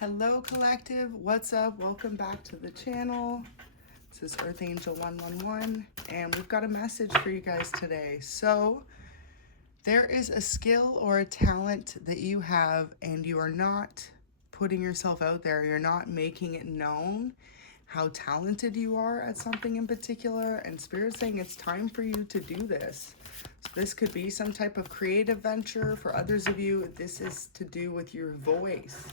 Hello collective, what's up? Welcome back to the channel. This is Earth Angel 111 and we've got a message for you guys today. So there is a skill or a talent that you have and you are not putting yourself out there. You're not making it known how talented you are at something in particular, and Spirit's saying it's time for you to do this. So this could be some type of creative venture. For others of you, this is to do with your voice.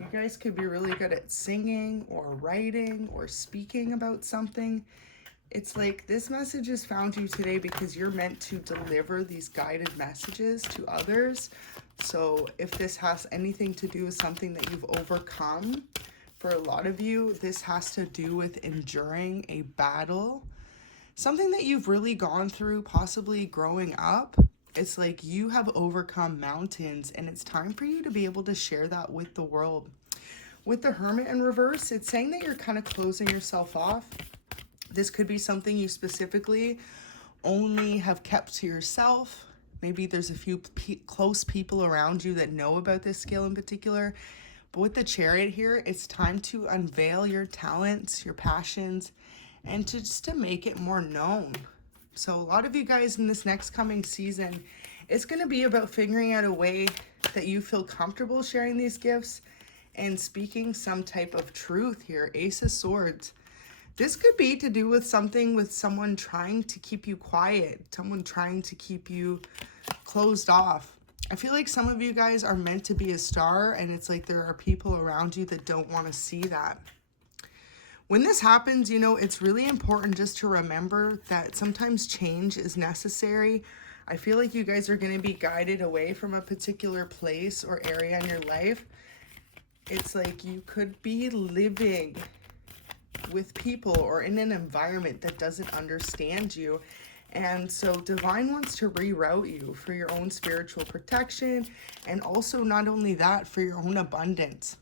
You guys could be really good at singing or writing or speaking about something. It's like this message has found you today because you're meant to deliver these guided messages to others. So if this has anything to do with something that you've overcome, for a lot of you, this has to do with enduring a battle, something that you've really gone through, possibly growing up. It's like you have overcome mountains and it's time for you to be able to share that with the world. With the Hermit in reverse, it's saying that you're kind of closing yourself off. This could be something you specifically only have kept to yourself. Maybe there's a few close people around you that know about this skill in particular. But with the Chariot here, it's time to unveil your talents, your passions, and just to make it more known. So a lot of you guys in this next coming season, it's going to be about figuring out a way that you feel comfortable sharing these gifts and speaking some type of truth here. Ace of Swords. This could be to do with something with someone trying to keep you quiet, someone trying to keep you closed off. I feel like some of you guys are meant to be a star, and it's like there are people around you that don't want to see that. When this happens, you know, it's really important just to remember that sometimes change is necessary. I feel like you guys are going to be guided away from a particular place or area in your life. It's like you could be living with people or in an environment that doesn't understand you. And so Divine wants to reroute you for your own spiritual protection, and also not only that, for your own abundance.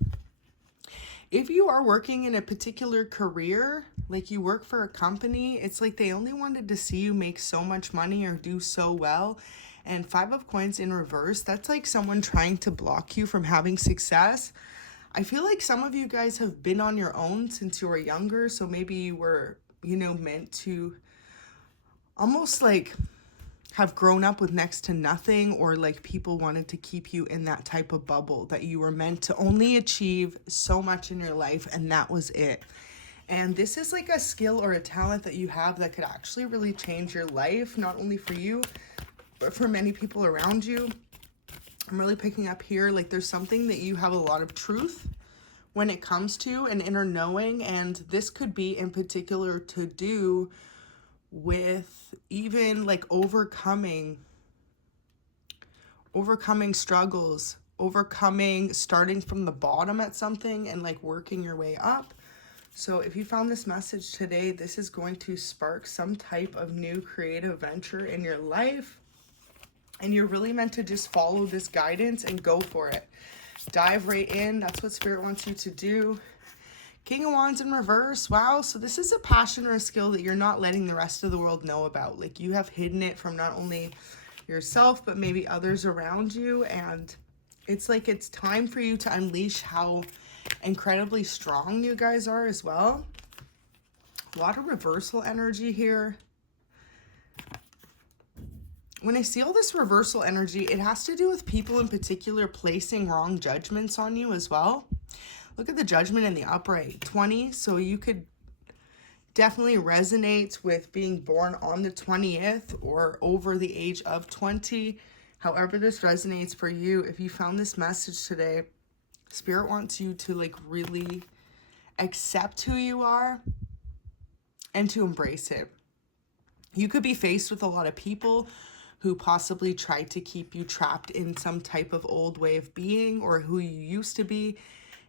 If you are working in a particular career, like you work for a company, it's like they only wanted to see you make so much money or do so well. And Five of Coins in reverse, that's like someone trying to block you from having success. I feel like some of you guys have been on your own since you were younger. So maybe you were, you know, meant to almost like have grown up with next to nothing, or like people wanted to keep you in that type of bubble that you were meant to only achieve so much in your life and that was it. And this is like a skill or a talent that you have that could actually really change your life, not only for you, but for many people around you. I'm really picking up here, like there's something that you have a lot of truth when it comes to an inner knowing, and this could be in particular to do with even like overcoming struggles, starting from the bottom at something and like working your way up. So if you found this message today, this is going to spark some type of new creative venture in your life, and you're really meant to just follow this guidance and go for it. Dive right in. That's what Spirit wants you to do. King of Wands in reverse. Wow, so this is a passion or a skill that you're not letting the rest of the world know about. Like you have hidden it from not only yourself, but maybe others around you. And it's like it's time for you to unleash how incredibly strong you guys are as well. A lot of reversal energy here. When I see all this reversal energy, it has to do with people in particular placing wrong judgments on you as well. Look at the Judgment in the upright, 20. So you could definitely resonate with being born on the 20th or over the age of 20. However this resonates for you, if you found this message today, Spirit wants you to like really accept who you are and to embrace it. You could be faced with a lot of people who possibly tried to keep you trapped in some type of old way of being or who you used to be.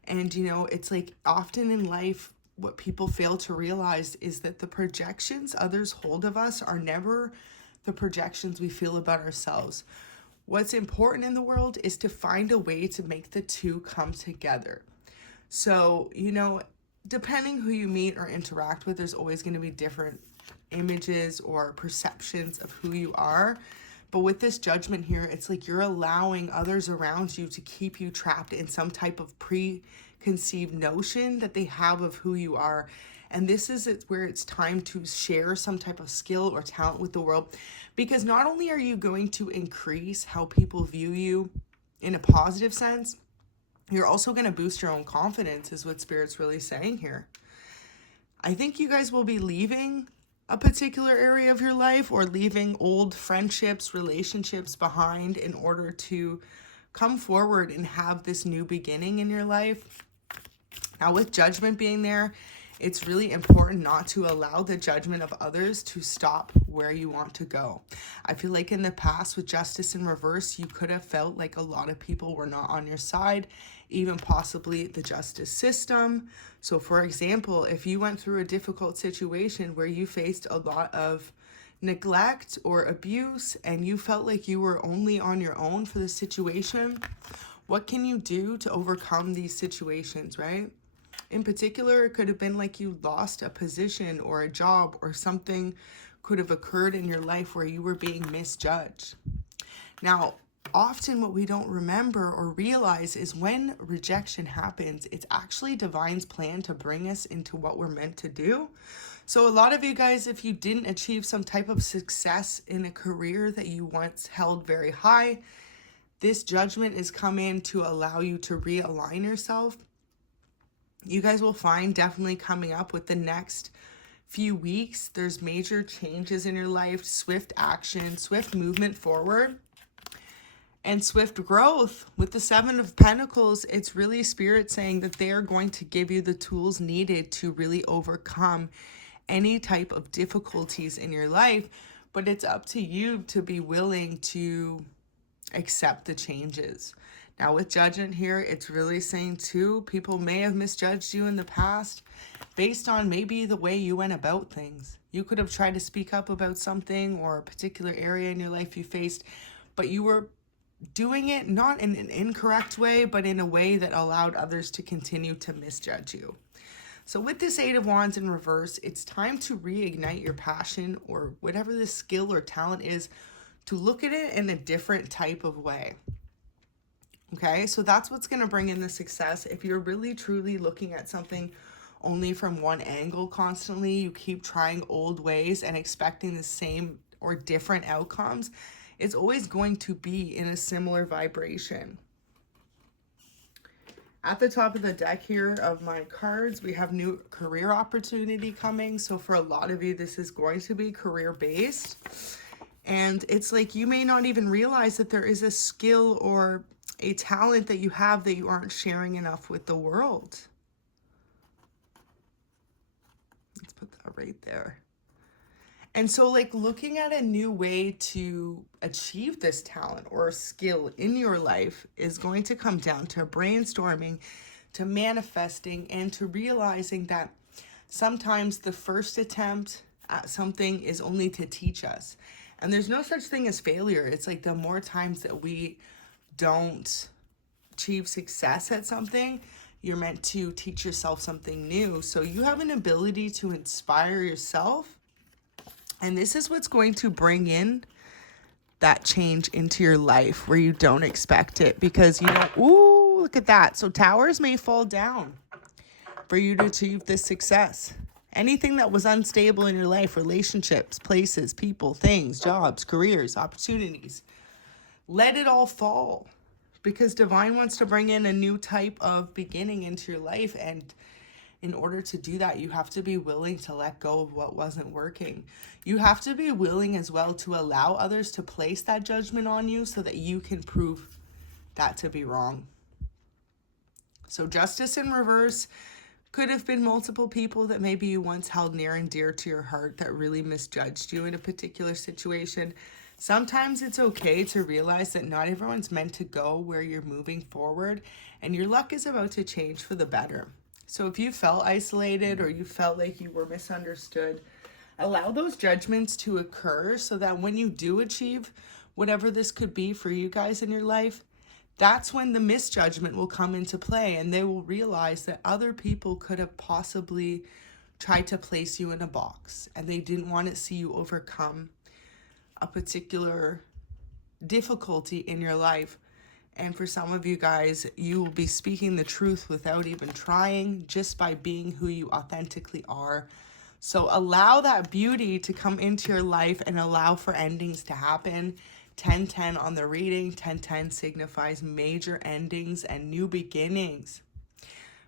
And, you know, it's like often in life, what people fail to realize is that the projections others hold of us are never the projections we feel about ourselves. What's important in the world is to find a way to make the two come together. So, you know, depending who you meet or interact with, there's always going to be different images or perceptions of who you are. But with this judgment here, it's like you're allowing others around you to keep you trapped in some type of preconceived notion that they have of who you are. And this is where it's time to share some type of skill or talent with the world, because not only are you going to increase how people view you in a positive sense, you're also going to boost your own confidence, is what Spirit's really saying here. I think you guys will be leaving a particular area of your life or leaving old friendships, relationships behind in order to come forward and have this new beginning in your life. Now, with judgment being there, it's really important not to allow the judgment of others to stop where you want to go. I feel like in the past with justice in reverse, you could have felt like a lot of people were not on your side, even possibly the justice system. So for example, if you went through a difficult situation where you faced a lot of neglect or abuse and you felt like you were only on your own for the situation, what can you do to overcome these situations, right? In particular, it could have been like you lost a position or a job, or something could have occurred in your life where you were being misjudged. Now, often what we don't remember or realize is when rejection happens, it's actually divine's plan to bring us into what we're meant to do. So a lot of you guys, if you didn't achieve some type of success in a career that you once held very high, this judgment is coming to allow you to realign yourself. You guys will find definitely coming up with the next few weeks, there's major changes in your life, swift action, swift movement forward, and swift growth. With the Seven of Pentacles, it's really Spirit saying that they are going to give you the tools needed to really overcome any type of difficulties in your life, but it's up to you to be willing to accept the changes. Now with judgment here, it's really saying too, people may have misjudged you in the past based on maybe the way you went about things. You could have tried to speak up about something or a particular area in your life you faced, but you were doing it not in an incorrect way, but in a way that allowed others to continue to misjudge you. So with this Eight of Wands in reverse, it's time to reignite your passion or whatever the skill or talent is, to look at it in a different type of way. Okay, so that's what's going to bring in the success. If you're really truly looking at something only from one angle constantly, you keep trying old ways and expecting the same or different outcomes, it's always going to be in a similar vibration. At the top of the deck here of my cards, we have new career opportunity coming. So for a lot of you, this is going to be career-based. And it's like you may not even realize that there is a skill or a talent that you have that you aren't sharing enough with the world. Let's put that right there. And so like looking at a new way to achieve this talent or skill in your life is going to come down to brainstorming, to manifesting, and to realizing that sometimes the first attempt at something is only to teach us. And there's no such thing as failure. It's like the more times that we don't achieve success at something, you're meant to teach yourself something new. So you have an ability to inspire yourself. And this is what's going to bring in that change into your life where you don't expect it, because you don't, ooh, look at that. So towers may fall down for you to achieve this success. Anything that was unstable in your life, relationships, places, people, things, jobs, careers, opportunities, let it all fall, because divine wants to bring in a new type of beginning into your life. And in order to do that, you have to be willing to let go of what wasn't working. You have to be willing as well to allow others to place that judgment on you so that you can prove that to be wrong. So justice in reverse could have been multiple people that maybe you once held near and dear to your heart that really misjudged you in a particular situation. Sometimes it's okay to realize that not everyone's meant to go where you're moving forward, and your luck is about to change for the better. So if you felt isolated or you felt like you were misunderstood, allow those judgments to occur so that when you do achieve whatever this could be for you guys in your life, that's when the misjudgment will come into play, and they will realize that other people could have possibly tried to place you in a box and they didn't want to see you overcome a particular difficulty in your life. And for some of you guys, you will be speaking the truth without even trying, just by being who you authentically are. So allow that beauty to come into your life and allow for endings to happen. 1010 on the reading. 1010 signifies major endings and new beginnings.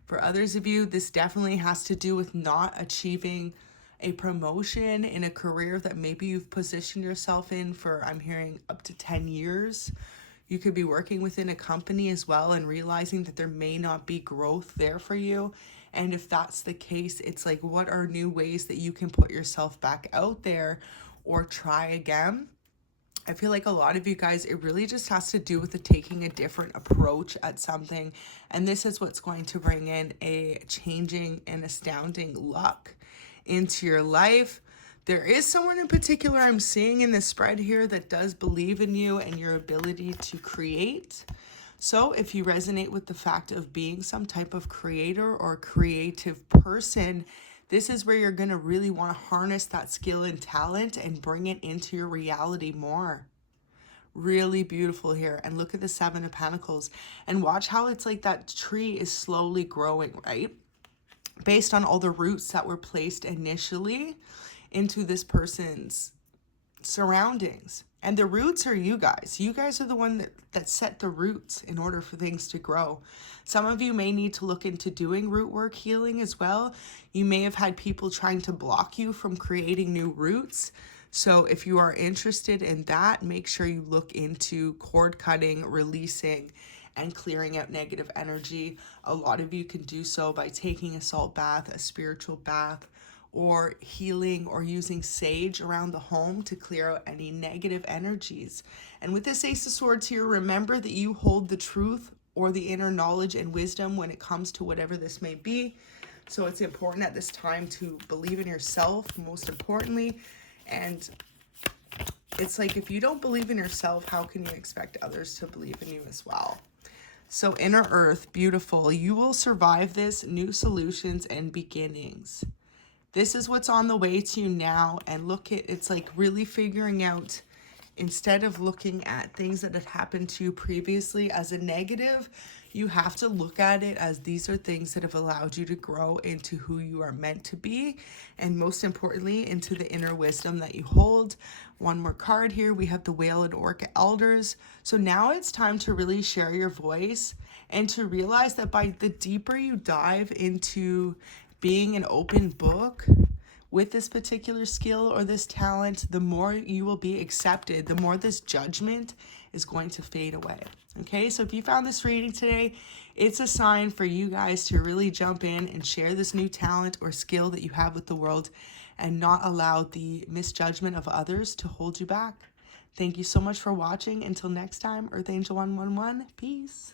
For others of you, this definitely has to do with not achieving a promotion in a career that maybe you've positioned yourself in for, I'm hearing, up to 10 years. You could be working within a company as well and realizing that there may not be growth there for you. And if that's the case, it's like, what are new ways that you can put yourself back out there or try again? I feel like a lot of you guys, it really just has to do with taking a different approach at something. And this is what's going to bring in a changing and astounding luck into your life. There is someone in particular I'm seeing in this spread here that does believe in you and your ability to create. So if you resonate with the fact of being some type of creator or creative person, this is where you're going to really want to harness that skill and talent and bring it into your reality more. Really beautiful here. And look at the 7 of Pentacles and watch how it's like that tree is slowly growing, right? Based on all the roots that were placed initially into this person's surroundings. And the roots are you guys. You guys are the one that set the roots in order for things to grow. Some of you may need to look into doing root work healing as well. You may have had people trying to block you from creating new roots. So if you are interested in that, make sure you look into cord cutting, releasing, and clearing out negative energy. A lot of you can do so by taking a salt bath, a spiritual bath, or healing or using sage around the home to clear out any negative energies. And with this Ace of Swords here, remember that you hold the truth or the inner knowledge and wisdom when it comes to whatever this may be. So it's important at this time to believe in yourself, most importantly. And it's like, if you don't believe in yourself, how can you expect others to believe in you as well? So inner earth, beautiful. You will survive this. New solutions and beginnings. This is what's on the way to you now. And look at, it's like really figuring out, instead of looking at things that had happened to you previously as a negative, you have to look at it as these are things that have allowed you to grow into who you are meant to be. And most importantly, into the inner wisdom that you hold. One more card here. We have the Whale and Orca Elders. So now it's time to really share your voice and to realize that by the deeper you dive into being an open book with this particular skill or this talent, the more you will be accepted, the more this judgment is going to fade away. Okay, so if you found this reading today, it's a sign for you guys to really jump in and share this new talent or skill that you have with the world and not allow the misjudgment of others to hold you back. Thank you so much for watching. Until next time, Earth Angel 111, peace.